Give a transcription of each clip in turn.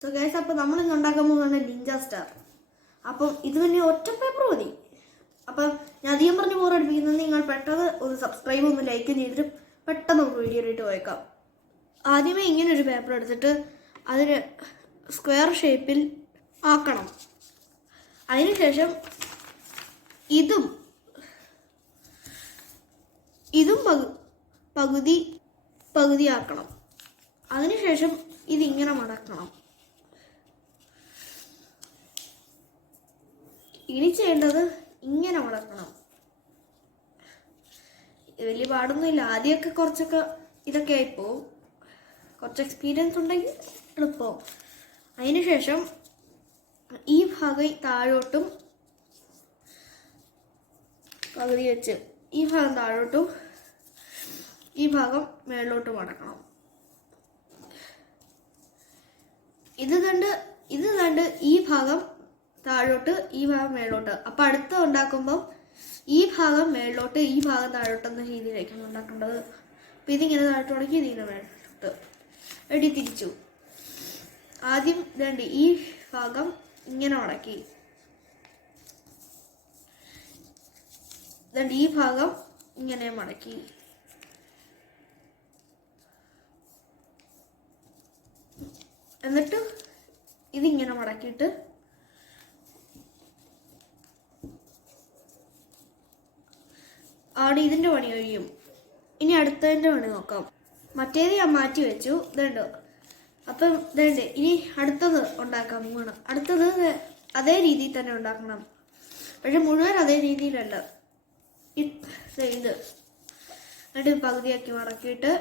So guys, അപ്പോൾ നമ്മൾ ഇന്ന് ഉണ്ടാക്കാൻ പോകുന്നതാണ് നിഞ്ച സ്റ്റാർ. അപ്പം ഇത് തന്നെ ഒറ്റ പേപ്പർ മതി. അപ്പം ഞാൻ അധികം പറഞ്ഞ് ബോറടിപ്പിക്കുന്നത് നിങ്ങൾ പെട്ടെന്ന് ഒന്ന് സബ്സ്ക്രൈബ് ഒന്ന് ലൈക്ക് ചെയ്തിട്ട് പെട്ടെന്ന് നമുക്ക് വീഡിയോ ഇട്ട് പോയേക്കാം. ആദ്യമേ ഇങ്ങനെ ഒരു പേപ്പർ എടുത്തിട്ട് അതിന് സ്ക്വയർ ഷേപ്പിൽ ആക്കണം. അതിനുശേഷം ഇതും പകുതി ആക്കണം. അതിനുശേഷം ഇതിങ്ങനെ മടക്കണം. ഇനി ചെയ്യേണ്ടത് ഇങ്ങനെ മടക്കണം. വലിയ പാടൊന്നുമില്ല. ആദ്യമൊക്കെ കുറച്ചൊക്കെ ഇതൊക്കെ ആയിപ്പോവും. കുറച്ച് എക്സ്പീരിയൻസ് ഉണ്ടെങ്കിൽ എളുപ്പമാവും. അതിനുശേഷം ഈ ഭാഗം താഴോട്ടും പകുതി വെച്ച് ഈ ഭാഗം താഴോട്ടും ഈ ഭാഗം മേളിലോട്ടും മടക്കണം. ഇത് കണ്ട് ഈ ഭാഗം താഴോട്ട് ഈ ഭാഗം മേളോട്ട്. അപ്പം അടുത്ത ഉണ്ടാക്കുമ്പം ഈ ഭാഗം മേളിലോട്ട് ഈ ഭാഗം താഴോട്ട് എന്ന രീതിയിലേക്കാണ് ഉണ്ടാക്കേണ്ടത്. അപ്പം ഇതിങ്ങനെ താഴോട്ട് തുടങ്ങി ഇതിങ്ങനെ മേളിലോട്ട് എടി തിരിച്ചു. ആദ്യം ഇതുണ്ട് ഈ ഭാഗം ഇങ്ങനെ മടക്കി, ഇതുണ്ട് ഈ ഭാഗം ഇങ്ങനെ മടക്കി, എന്നിട്ട് ഇതിങ്ങനെ മടക്കിയിട്ട് അവിടെ ഇതിൻ്റെ പണി കഴിയും. ഇനി അടുത്തതിൻ്റെ പണി നോക്കാം. മറ്റേത് ഞാൻ മാറ്റി വെച്ചു. ഇതുണ്ട്. അപ്പം ഇതുണ്ട്. ഇനി അടുത്തത് ഉണ്ടാക്കാൻ പോകണം. അടുത്തത് അതേ രീതിയിൽ തന്നെ ഉണ്ടാക്കണം. പക്ഷെ മുഴുവൻ അതേ രീതിയിലല്ല. ഇത് എന്നിട്ട് പകുതിയാക്കി മടക്കിയിട്ട്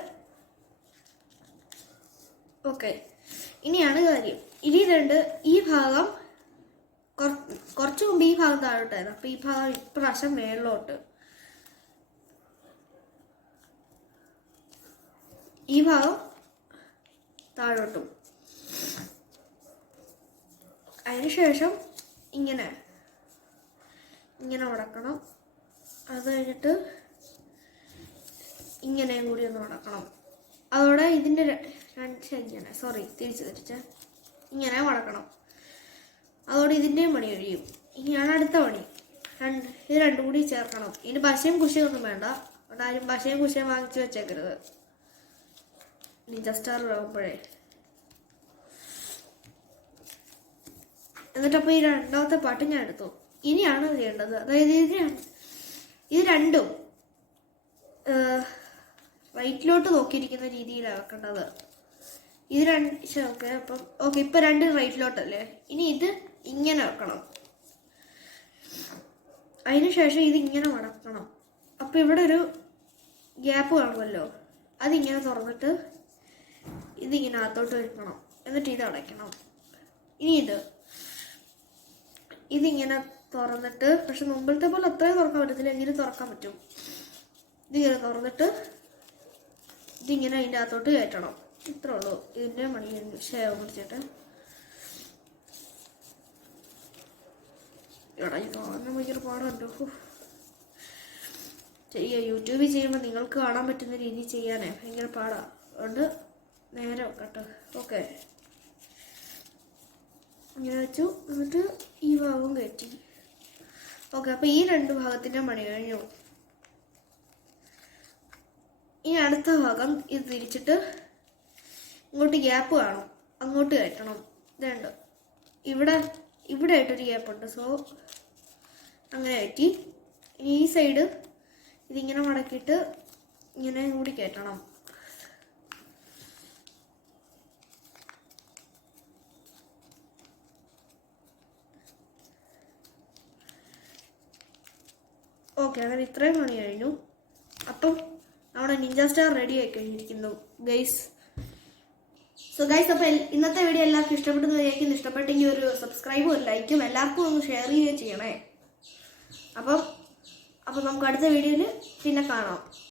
ഓക്കെ. ഇനിയാണ് കാര്യം. ഇനി ഇതുണ്ട്. ഈ ഭാഗം കുറച്ച് മുമ്പ് ഈ ഭാഗം താഴോട്ടായിരുന്നു. അപ്പം ഈ ഭാഗം ഇപ്രാവശ്യം മേളിലോട്ട്, ഈ ഭാഗം താഴോട്ടും. അതിനുശേഷം ഇങ്ങനെ മടക്കണം. അത് കഴിഞ്ഞിട്ട് ഇങ്ങനെയും കൂടി ഒന്ന് മടക്കണം. അതോടെ ഇതിൻ്റെ ഇങ്ങനെ മടക്കണം. അതോടെ ഇതിൻ്റെയും പണി കഴിയും. ഇനിയാണ് അടുത്ത പണി. ഇത് രണ്ടും കൂടി ചേർക്കണം. ഇനി പശയും കുശയും ഒന്നും വേണ്ട. അവിടെ ആരും പശയും കുശയും വാങ്ങിച്ചു വെച്ചേക്കരുത്. നിഞ്ച സ്റ്റാർ ആകുമ്പോഴേ. എന്നിട്ടപ്പോൾ ഈ രണ്ടാമത്തെ പാട്ട് ഞാൻ എടുത്തു. ഇനിയാണ് ചെയ്യേണ്ടത്. അതായത് ഇത് രണ്ടും റൈറ്റിലോട്ട് നോക്കിയിരിക്കുന്ന രീതിയിലാണ് വെക്കേണ്ടത്. ഇത് ഓക്കെ. അപ്പം ഓക്കെ, ഇപ്പം രണ്ട് റൈറ്റിലോട്ടല്ലേ. ഇനി ഇത് ഇങ്ങനെ വെക്കണം. അതിനുശേഷം ഇതിങ്ങനെ മടക്കണം. അപ്പം ഇവിടെ ഒരു ഗ്യാപ്പ് കാണുമല്ലോ, അതിങ്ങനെ തുറന്നിട്ട് ഇതിങ്ങനെ അകത്തോട്ട് വെക്കണം. എന്നിട്ട് ഇത് അടയ്ക്കണം. ഇനി ഇതിങ്ങനെ തുറന്നിട്ട്, പക്ഷെ മുമ്പിലത്തെ പോലെ അത്രയും തുറക്കാൻ പറ്റത്തില്ല, എങ്കിലും തുറക്കാൻ പറ്റും. ഇതിങ്ങനെ തുറന്നിട്ട് ഇതിങ്ങനെ അതിൻ്റെ അകത്തോട്ട് കയറ്റണം. ഇത്രേ ഉള്ളൂ ഇതിൻ്റെ മണി. ഷേവ് പിടിച്ചിട്ട് ഭയങ്കര പാടുണ്ടോ ചെയ്യുക. യൂട്യൂബിൽ ചെയ്യുമ്പോൾ നിങ്ങൾക്ക് കാണാൻ പറ്റുന്ന രീതിയിൽ ചെയ്യാനേ ഭയങ്കര പാടാണ്. അതുകൊണ്ട് നേരെ വെക്കട്ടെ. ഓക്കെ, ഇങ്ങനെ വെച്ചു. എന്നിട്ട് ഈ ഭാഗവും കയറ്റി. ഓക്കെ, അപ്പോൾ ഈ രണ്ട് ഭാഗത്തിൻ്റെ പണി കഴിഞ്ഞു. ഇനി അടുത്ത ഭാഗം ഇത് തിരിച്ചിട്ട് ഇങ്ങോട്ട് ഗ്യാപ്പ് കാണും, അങ്ങോട്ട് കയറ്റണം. ഇതുണ്ട്. ഇവിടെ ആയിട്ടൊരു ഗ്യാപ്പുണ്ട്. സോ അങ്ങനെ കയറ്റി. ഇനി ഈ സൈഡ് ഇതിങ്ങനെ മടക്കിയിട്ട് ഇങ്ങനെ കൂടി കയറ്റണം. ഓക്കെ, അങ്ങനെ ഇത്രയും പണി കഴിഞ്ഞു. അപ്പം നമ്മുടെ നിഞ്ച സ്റ്റാർ റെഡി ആയി കഴിഞ്ഞിരിക്കുന്നു ഗൈസ്. സോ ഗൈസ്, അപ്പോൾ ഇന്നത്തെ വീഡിയോ എല്ലാവർക്കും ഇഷ്ടപ്പെട്ടെന്ന് വിചാരിക്കുന്നു. ഇഷ്ടപ്പെട്ടെങ്കിൽ ഒരു സബ്സ്ക്രൈബും ഒരു ലൈക്കും എല്ലാവർക്കും ഒന്ന് ഷെയർ ചെയ്യുകയും ചെയ്യണേ. അപ്പം നമുക്ക് അടുത്ത വീഡിയോയിൽ പിന്നെ കാണാം.